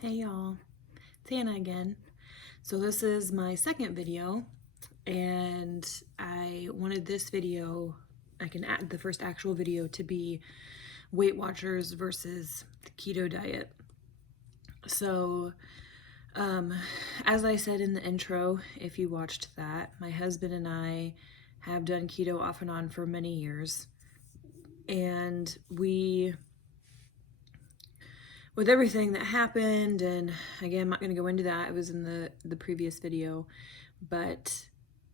Hey y'all, it's Hannah again. So this is my second video, and I wanted this video, the first actual video, to be Weight Watchers versus the keto diet. So, as I said in the intro, if you watched that, my husband and I have done keto off and on for many years, and with everything that happened, and again, I'm not going to go into that, it was in the previous video, but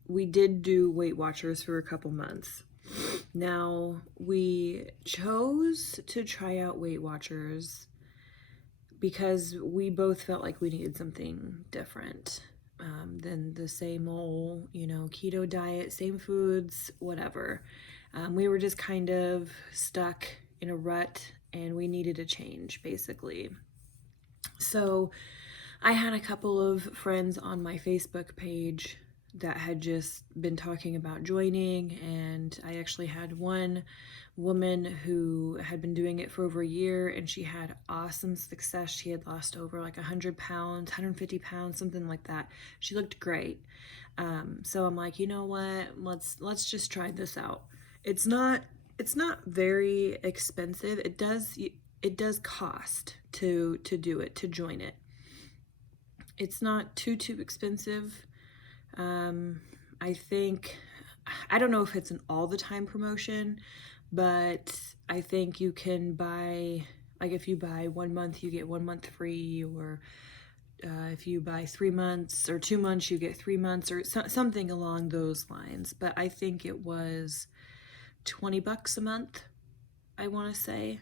we did do Weight Watchers for a couple months. Now, we chose to try out Weight Watchers because we both felt like we needed something different than the same old, keto diet, same foods, whatever. We were just kind of stuck in a rut and we needed a change, basically. So I had a couple of friends on my Facebook page that had just been talking about joining, and I actually had one woman who had been doing it for over a year and she had awesome success. She had lost over like 100 pounds, 150 pounds, something like that. She looked great. So I'm like, you know what, let's just try this out. It's not very expensive. It does cost to do it, to join it. It's not too expensive. I think, I don't know if it's an all the time promotion, but I think you can buy, like if you buy 1 month, you get 1 month free, or if you buy 3 months or 2 months, you get 3 months, or something along those lines. But I think it was $20 a month, I want to say.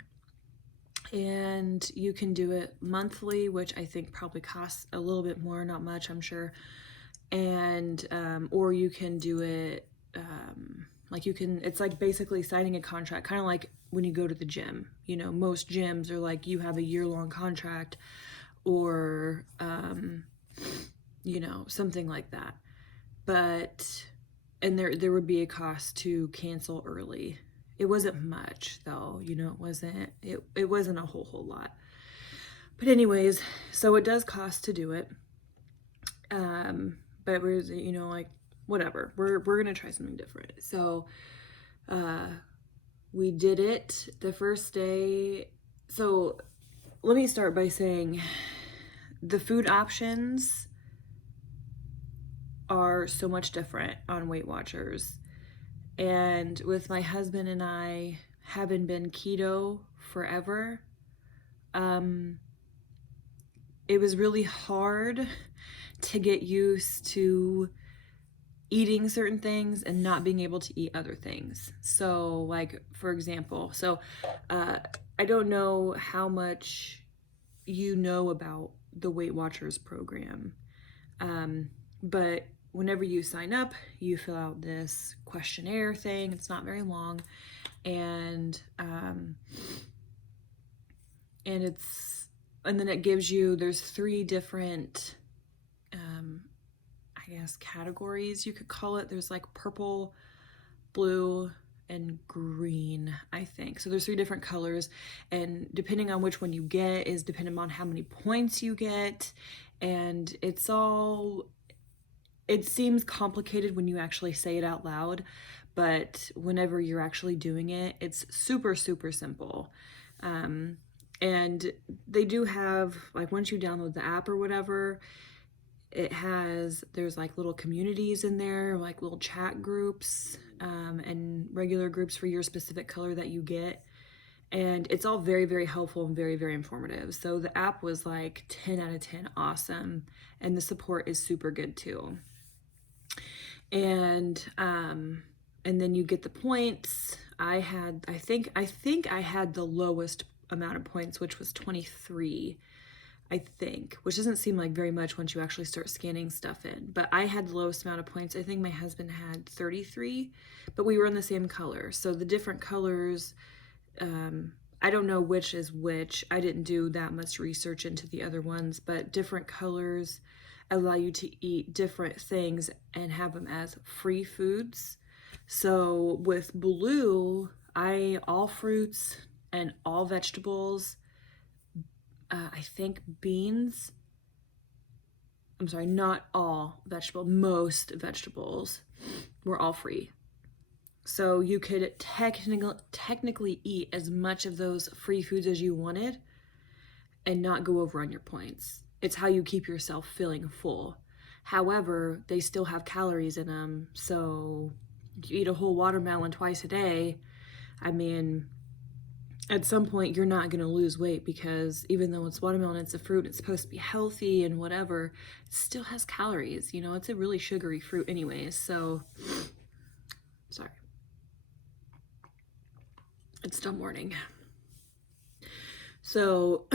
And you can do it monthly, which I think probably costs a little bit more, not much, I'm sure. And or you can do it it's like basically signing a contract, kind of like when you go to the gym. Most gyms are like you have a year-long contract, or something like that. But and there would be a cost to cancel early. It wasn't much though, it wasn't a whole lot. But anyways, so it does cost to do it. But we're, like, whatever. We're gonna try something different. So we did it the first day. So let me start by saying the food options are so much different on Weight Watchers. And with my husband and I having been keto forever, it was really hard to get used to eating certain things and not being able to eat other things. So, like, for example, I don't know how much you know about the Weight Watchers program, but whenever you sign up, you fill out this questionnaire thing. It's not very long, and then it gives you, there's 3 different I guess categories you could call it. There's like purple, blue, and green, I think. So there's 3 different colors, and depending on which one you get is dependent on how many points you get. And it seems complicated when you actually say it out loud, but whenever you're actually doing it, it's super simple. And they do have, like, once you download the app or whatever, there's like little communities in there, like little chat groups, and regular groups for your specific color that you get. And it's all very helpful and very informative. So the app was like 10 out of 10 awesome, and the support is super good too. And then you get the points. I think I had the lowest amount of points, which was 23, I think, which doesn't seem like very much once you actually start scanning stuff in. But I had the lowest amount of points. I think my husband had 33, but we were in the same color. So the different colors, I don't know which is which. I didn't do that much research into the other ones, but different colors allow you to eat different things and have them as free foods. So with blue, all fruits and all vegetables, I think beans, I'm sorry, not all vegetables, most vegetables were all free. So you could technically eat as much of those free foods as you wanted and not go over on your points. It's how you keep yourself feeling full. However, they still have calories in them. So if you eat a whole watermelon twice a day, I mean, at some point you're not going to lose weight, because even though it's watermelon, it's a fruit, it's supposed to be healthy and whatever, it still has calories. You know, it's a really sugary fruit anyways. So, sorry. It's still morning. So,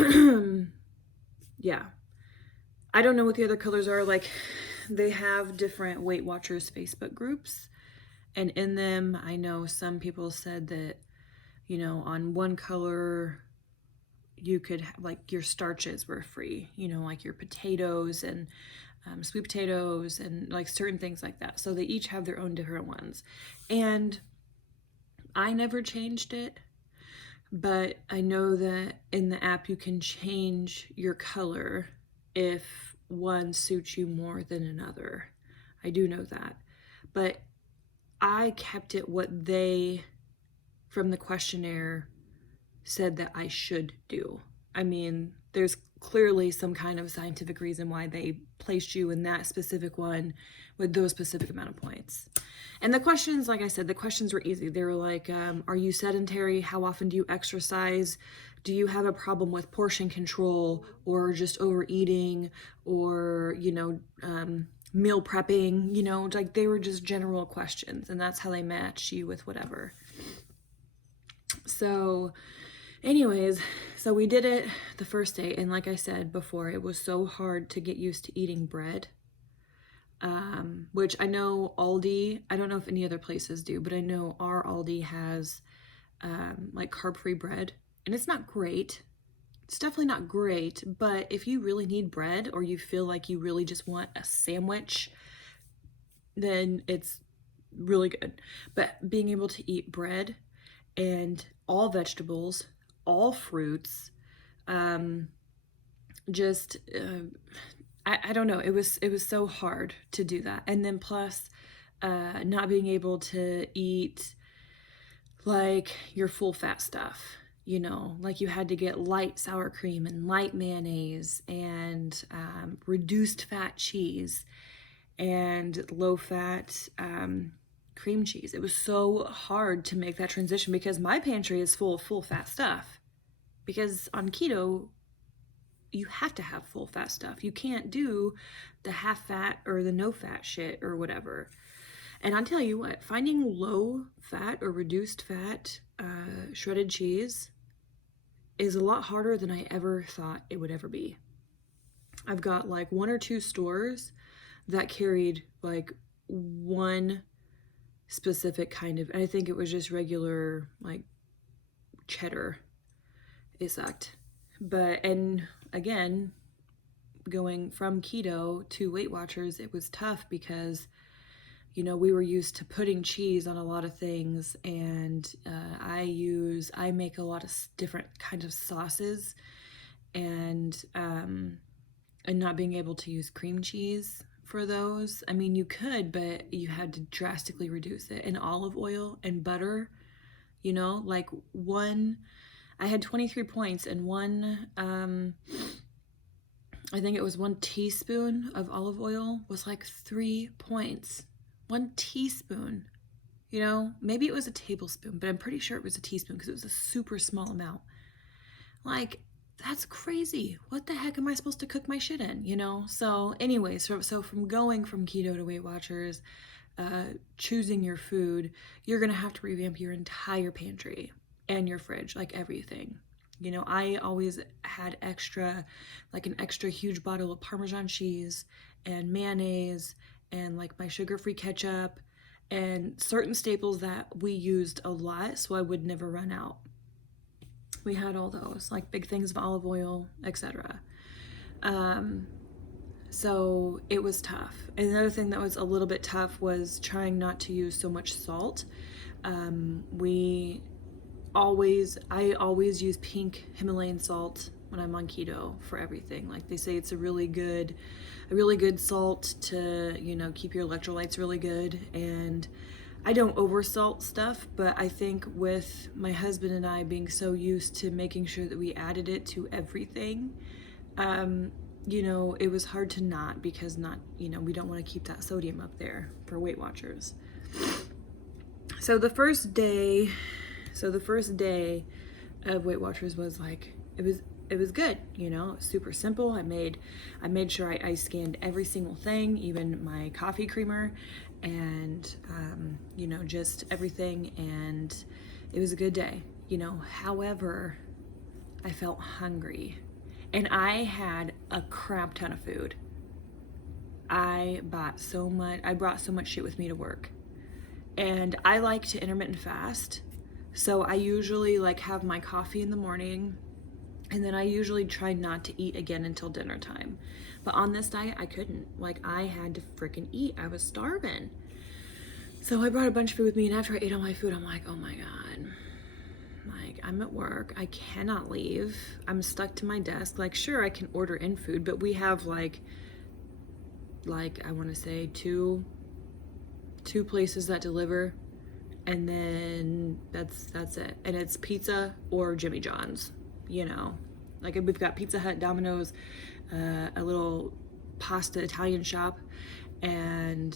yeah. I don't know what the other colors are. Like, they have different Weight Watchers Facebook groups. And in them, I know some people said that, you know, on one color, you could have, like, your starches were free, you know, like your potatoes and sweet potatoes and like certain things like that. So they each have their own different ones. And I never changed it, but I know that in the app you can change your color if one suits you more than another. I do know that. But I kept it what they, from the questionnaire, said that I should do. I mean, there's clearly some kind of scientific reason why they placed you in that specific one with those specific amount of points. And the questions, like I said, the questions were easy. They were like, are you sedentary? How often do you exercise? Do you have a problem with portion control or just overeating or, you know, meal prepping? You know, like they were just general questions, and that's how they match you with whatever. So anyways, so we did it the first day, and like I said before, it was so hard to get used to eating bread. Which I know Aldi, I don't know if any other places do, but I know our Aldi has like carb-free bread, and it's not great. It's definitely not great, but if you really need bread or you feel like you really just want a sandwich, then it's really good. But being able to eat bread and all vegetables, all fruits, just I don't know, it was so hard to do that. And then plus not being able to eat like your full fat stuff, you know, like you had to get light sour cream and light mayonnaise and reduced fat cheese and low fat cream cheese. It was so hard to make that transition because my pantry is full of full fat stuff, because on keto you have to have full fat stuff. You can't do the half fat or the no fat shit or whatever. And I'll tell you what, finding low fat or reduced fat shredded cheese is a lot harder than I ever thought it would ever be. I've got like 1 or 2 stores that carried like one specific kind of, and I think it was just regular like cheddar. It sucked. But, and again, going from keto to Weight Watchers, it was tough because, you know, we were used to putting cheese on a lot of things, and I make a lot of different kinds of sauces, and not being able to use cream cheese for those. I mean, you could, but you had to drastically reduce it. And olive oil and butter, you know, like I had 23 points, and I think it was 1 teaspoon of olive oil was like 3 points. 1 teaspoon, you know, maybe it was a tablespoon, but I'm pretty sure it was a teaspoon because it was a super small amount. Like, that's crazy. What the heck am I supposed to cook my shit in, you know? So anyways, so from going from keto to Weight Watchers, choosing your food, you're gonna have to revamp your entire pantry and your fridge, like everything. You know, I always had an extra huge bottle of Parmesan cheese and mayonnaise and like my sugar-free ketchup and certain staples that we used a lot, so I would never run out. We had all those, like big things of olive oil, etc. So it was tough. And the other thing that was a little bit tough was trying not to use so much salt. I always use pink Himalayan salt when I'm on keto for everything. Like they say it's a really good salt to, you know, keep your electrolytes really good. And I don't oversalt stuff, but I think with my husband and I being so used to making sure that we added it to everything, you know, it was hard to not, because you know, we don't want to keep that sodium up there for Weight Watchers. So the first day of Weight Watchers was like, it was good, you know, super simple. I made sure I scanned every single thing, even my coffee creamer, and you know, just everything, and it was a good day, you know. However, I felt hungry, and I had a crap ton of food. I brought so much shit with me to work, and I like to intermittent fast. So I usually like have my coffee in the morning, and then I usually try not to eat again until dinner time. But on this diet, I couldn't. Like, I had to freaking eat. I was starving. So I brought a bunch of food with me, and after I ate all my food, I'm like, oh my God. Like, I'm at work. I cannot leave. I'm stuck to my desk. Like, sure, I can order in food, but we have like I want to say two places that deliver, and then that's it. And it's pizza or Jimmy John's, you know. Like, we've got Pizza Hut, Domino's, a little pasta Italian shop, and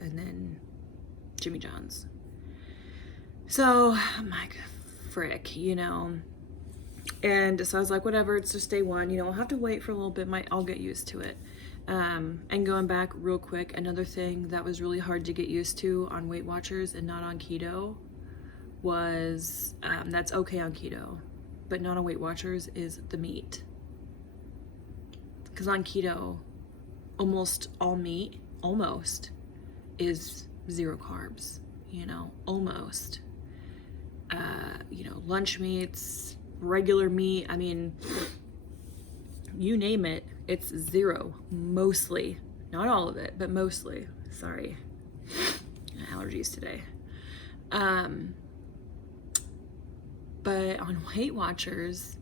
then Jimmy John's. So I'm like, frick, you know. And so I was like, whatever, it's just day one, you know, I'll have to wait for a little bit, I'll get used to it. And going back real quick, another thing that was really hard to get used to on Weight Watchers and not on keto was, that's okay on keto, but not on Weight Watchers, is the meat. Because on keto, almost all meat, is 0 carbs, you know, almost. You know, lunch meats, regular meat, I mean, you name it, it's 0, mostly. Not all of it, but mostly. Sorry. Allergies today. But on Weight Watchers,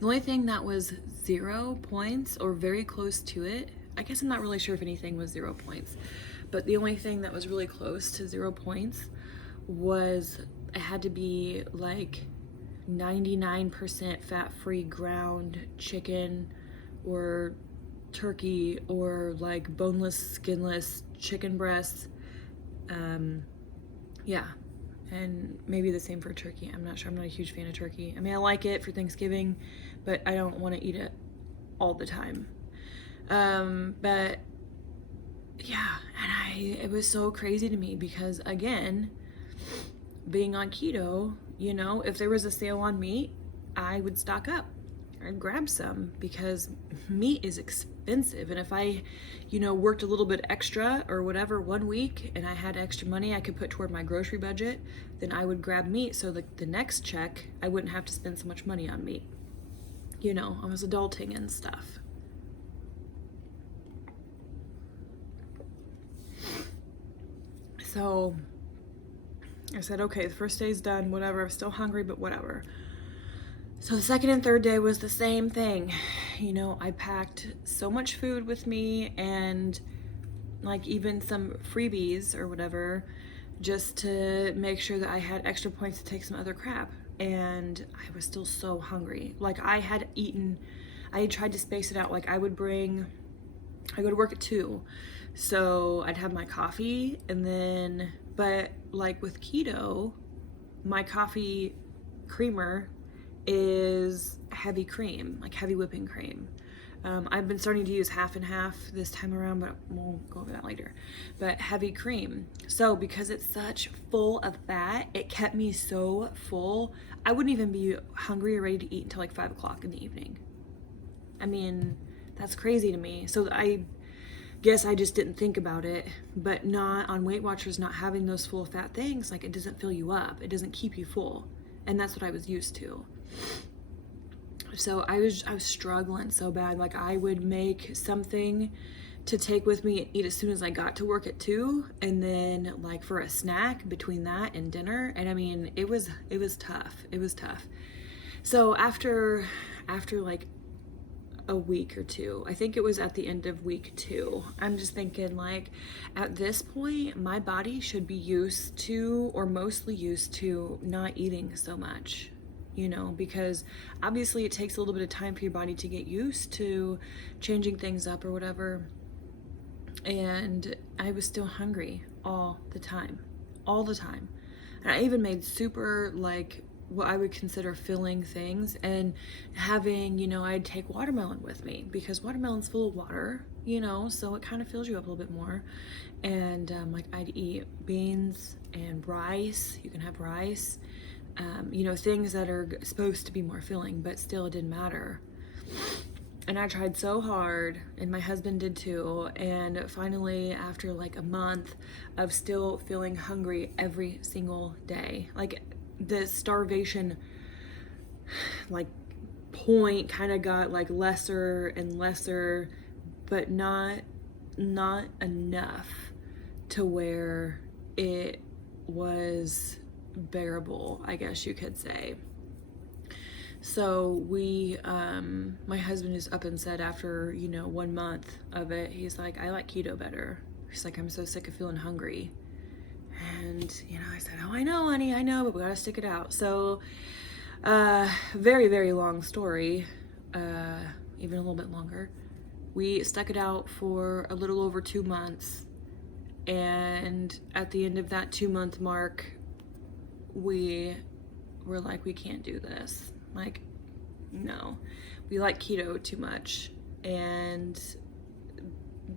the only thing that was 0 points or very close to it, I guess I'm not really sure if anything was 0 points, but the only thing that was really close to 0 points was, it had to be like 99% fat-free ground chicken or turkey, or like boneless, skinless chicken breasts. Yeah, and maybe the same for turkey. I'm not sure. I'm not a huge fan of turkey. I mean, I like it for Thanksgiving, but I don't want to eat it all the time. But yeah, and it was so crazy to me because, again, being on keto, you know, if there was a sale on meat, I would stock up. I'd grab some because meat is expensive. And if I, you know, worked a little bit extra or whatever one week and I had extra money I could put toward my grocery budget, then I would grab meat so the next check I wouldn't have to spend so much money on meat. You know, I was adulting and stuff. So I said, okay, the first day's done, whatever. I'm still hungry, but whatever. So the second and third day was the same thing. You know, I packed so much food with me, and like even some freebies or whatever, just to make sure that I had extra points to take some other crap. And I was still so hungry. Like, I had tried to space it out. Like, I go to work at 2. So I'd have my coffee, and then, but like with keto, my coffee creamer is heavy cream, like heavy whipping cream. I've been starting to use half and half this time around, but we'll go over that later. But heavy cream. So because it's such full of fat, it kept me so full. I wouldn't even be hungry or ready to eat until like 5 o'clock in the evening. I mean, that's crazy to me. So I guess I just didn't think about it, but not on Weight Watchers, not having those full fat things, like, it doesn't fill you up. It doesn't keep you full. And that's what I was used to. So I was struggling so bad. Like, I would make something to take with me and eat as soon as I got to work at 2, and then like for a snack between that and dinner. And I mean, it was tough. It was tough. So after after like a week or two. I think it was at the end of week 2. I'm just thinking, like, at this point, my body should be used to, or mostly used to, not eating so much, you know, because obviously it takes a little bit of time for your body to get used to changing things up or whatever. And I was still hungry all the time. And I even made super, like, what I would consider filling things, and having, you know, I'd take watermelon with me because watermelon's full of water, you know, so it kind of fills you up a little bit more. And like, I'd eat beans and rice. You can have rice, you know, things that are supposed to be more filling, but still it didn't matter. And I tried so hard, and my husband did too, and finally, after like a month of still feeling hungry every single day, like the starvation like point kind of got like lesser and lesser, but not enough to where it was bearable, I guess you could say. So we, my husband is up and said after, you know, 1 month of it, he's like, I like keto better. He's like, I'm so sick of feeling hungry. And, you know, I said, oh, I know, honey, I know, but we gotta stick it out. So, very, very long story, even a little bit longer. We stuck it out for a little over 2 months. And at the end of that 2-month mark, we were like, we can't do this. Like, no, we like keto too much, and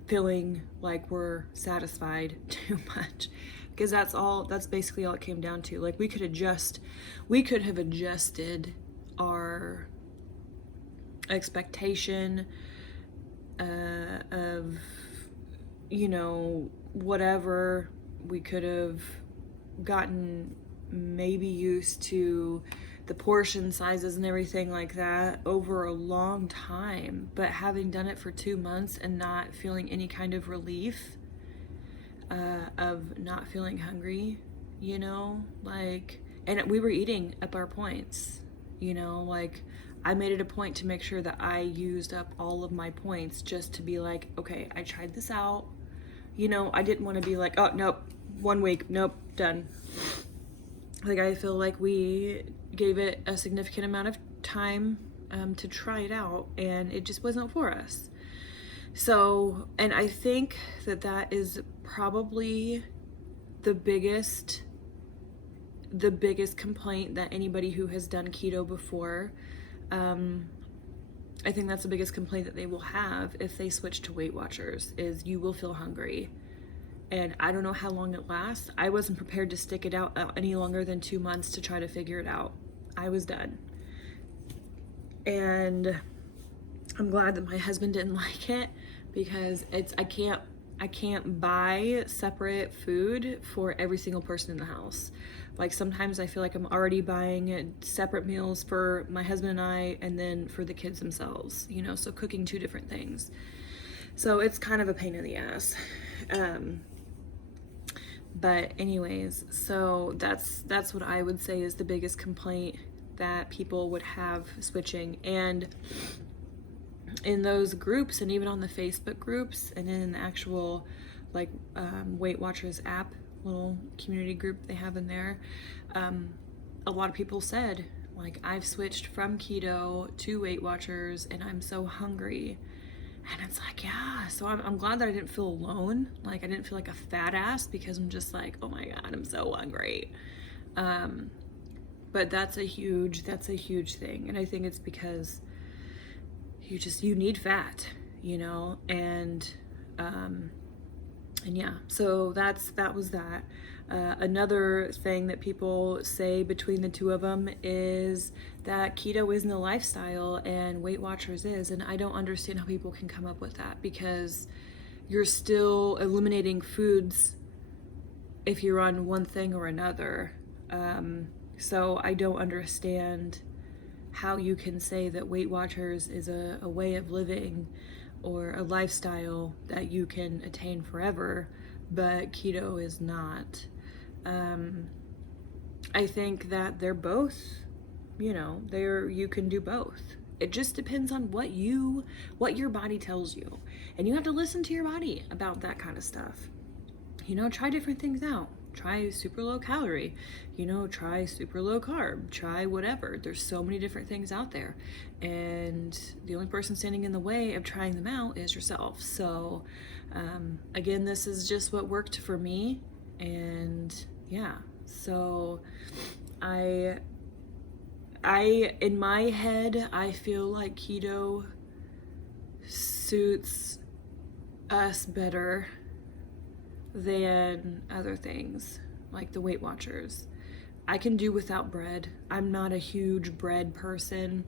feeling like we're satisfied too much, because that's basically all it came down to. Like, we could have adjusted our expectation of, you know, whatever. We could have gotten maybe used to the portion sizes and everything like that over a long time, but having done it for 2 months and not feeling any kind of relief of not feeling hungry, you know, like, and we were eating up our points, you know, like, I made it a point to make sure that I used up all of my points just to be like, okay, I tried this out, you know. I didn't want to be like, oh, nope, 1 week, nope, done. Like, I feel like we gave it a significant amount of time to try it out, and it just wasn't for us. So, and I think that is probably the biggest complaint that anybody who has done keto before, I think that's the biggest complaint that they will have if they switch to Weight Watchers, is you will feel hungry. And I don't know how long it lasts. I wasn't prepared to stick it out any longer than 2 months to try to figure it out. I was done. And I'm glad that my husband didn't like it, because I can't buy separate food for every single person in the house. Like, sometimes I feel like I'm already buying separate meals for my husband and I, and then for the kids themselves, you know, so cooking 2 different things. So it's kind of a pain in the ass. But anyways, so that's what I would say is the biggest complaint that people would have switching. And in those groups, and even on the Facebook groups, and in the actual like Weight Watchers app, little community group they have in there, a lot of people said, like, I've switched from keto to Weight Watchers and I'm so hungry. And it's like, yeah, so I'm glad that I didn't feel alone. Like, I didn't feel like a fat ass, because I'm just like, oh my God, I'm so hungry. But that's a huge thing. And I think it's because you need fat, you know, and yeah, so that was that. Another thing that people say between the 2 of them is that keto isn't a lifestyle and Weight Watchers is, and I don't understand how people can come up with that, because you're still eliminating foods if you're on one thing or another. So I don't understand how you can say that Weight Watchers is a way of living or a lifestyle that you can attain forever, but keto is not. I think that they're both, you know, you can do both. It just depends on what your body tells you. And you have to listen to your body about that kind of stuff. Try different things out. Try super low calorie, try super low carb, try whatever. There's so many different things out there. And the only person standing in the way of trying them out is yourself. So, again, this is just what worked for me. And yeah, so I in my head, I feel like keto suits us better than other things, like the Weight Watchers. I can do without bread. I'm not a huge bread person.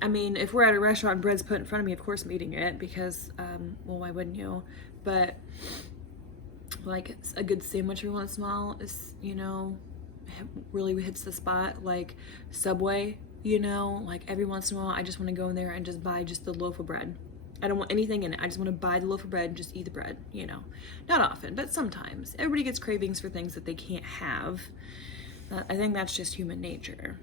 I mean, if we're at a restaurant and bread's put in front of me, of course I'm eating it because, well, why wouldn't you? But like a good sandwich every once in a while is, really hits the spot. Like Subway, like every once in a while I just want to go in there and just buy just the loaf of bread. I don't want anything in it. I just want to buy the loaf of bread and just eat the bread, Not often, but sometimes. Everybody gets cravings for things that they can't have. I think that's just human nature.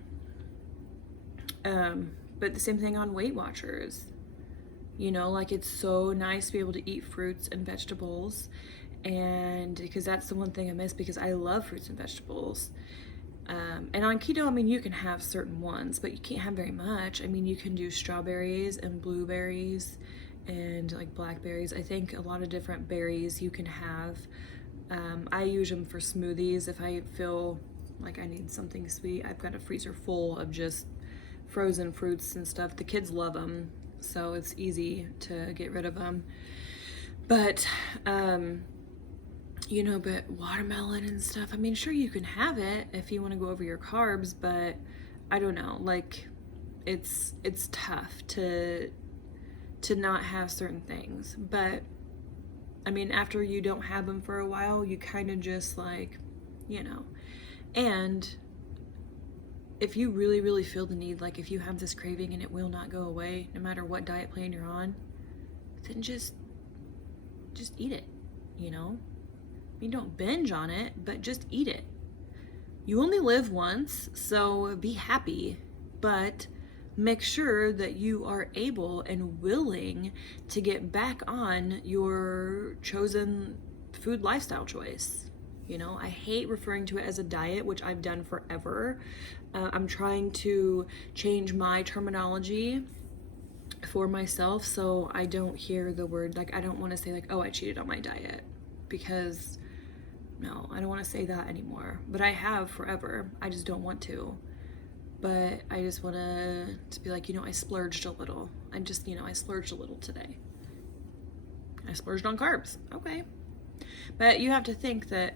But the same thing on Weight Watchers. Like it's so nice to be able to eat fruits and vegetables. And because that's the one thing I miss, because I love fruits and vegetables. And on keto, I mean, you can have certain ones, but you can't have very much. I mean, you can do strawberries and blueberries and like blackberries. I think a lot of different berries you can have. I use them for smoothies if I feel like I need something sweet. I've got a freezer full of just frozen fruits and stuff. The kids love them, so it's easy to get rid of them. But, but watermelon and stuff, I mean, sure, you can have it if you want to go over your carbs, but I don't know, like, it's tough to not have certain things. But I mean, after you don't have them for a while, you kind of just like, and if you really, really feel the need, like if you have this craving and it will not go away, no matter what diet plan you're on, then just eat it, I mean, don't binge on it, but just eat it. You only live once, so be happy, but make sure that you are able and willing to get back on your chosen food lifestyle choice. I hate referring to it as a diet, which I've done forever. I'm trying to change my terminology for myself so I don't hear the word, like, I don't want to say like, oh, I cheated on my diet, because no, I don't want to say that anymore. But I have forever. I just don't want to. But I just want to be like, I splurged a little. I splurged a little today. I splurged on carbs. Okay. But you have to think that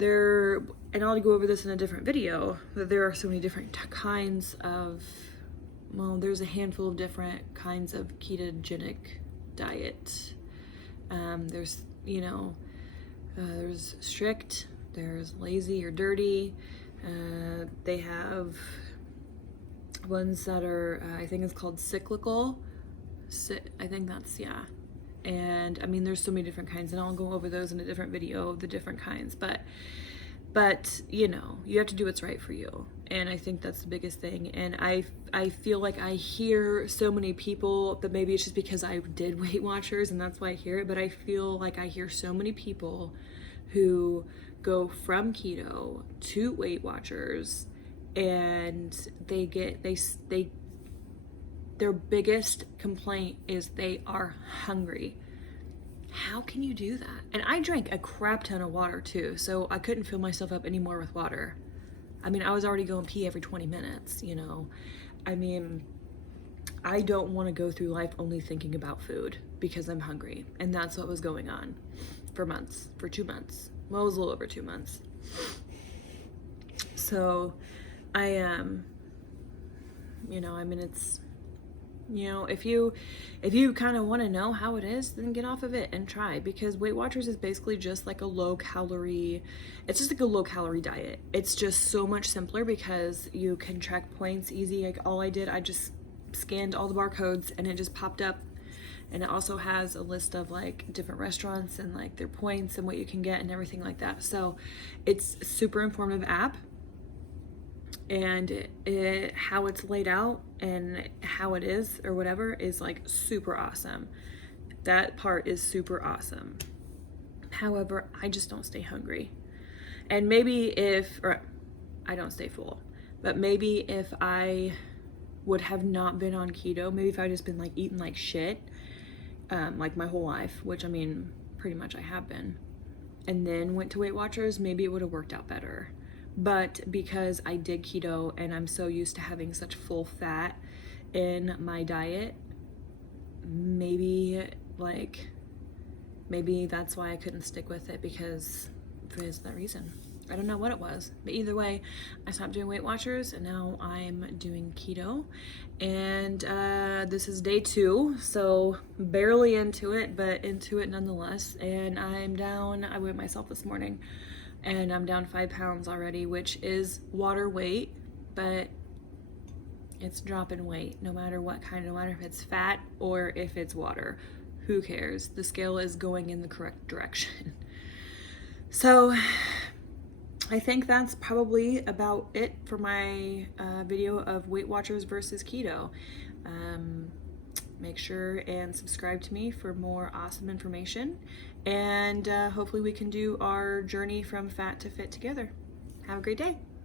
and I'll go over this in a different video, that there are so many different kinds of, there's a handful of different kinds of ketogenic diet. There's strict, there's lazy or dirty. They have ones that are, I think it's called cyclical. I think that's, yeah. And I mean, there's so many different kinds, and I'll go over those in a different video, the different kinds, but you have to do what's right for you. And I think that's the biggest thing. And I feel like I hear so many people, but maybe it's just because I did Weight Watchers and that's why I hear it, but I feel like I hear so many people who go from keto to Weight Watchers, and their biggest complaint is they are hungry. How can you do that? And I drank a crap ton of water too, so I couldn't fill myself up anymore with water. I mean, I was already going pee every 20 minutes, I mean, I don't want to go through life only thinking about food because I'm hungry. And that's what was going on for 2 months. Well, it was a little over 2 months. So I I mean, it's, if you kind of want to know how it is, then get off of it and try, because Weight Watchers is basically just like a low calorie diet. It's just so much simpler because you can track points easy. Like all I did, I just scanned all the barcodes and it just popped up, and it also has a list of like different restaurants and like their points and what you can get and everything like that. So it's a super informative app. and how it's laid out and how it is or whatever is like super awesome. That part is super awesome. However, I just don't stay hungry. And maybe or I don't stay full, but maybe if I would have not been on keto, maybe if I just been like eating like shit, like my whole life, which I mean, pretty much I have been, and then went to Weight Watchers, maybe it would have worked out better. But because I did keto and I'm so used to having such full fat in my diet, maybe that's why I couldn't stick with it, because for that reason. I don't know what it was, but either way, I stopped doing Weight Watchers and now I'm doing keto. And this is day 2, so barely into it, but into it nonetheless. And I'm down, I weighed myself this morning, and I'm down 5 pounds already, which is water weight, but it's dropping weight no matter what kind, no matter if it's fat or if it's water. Who cares? The scale is going in the correct direction. So I think that's probably about it for my video of Weight Watchers versus keto. Make sure and subscribe to me for more awesome information, and hopefully we can do our journey from fat to fit together. Have a great day.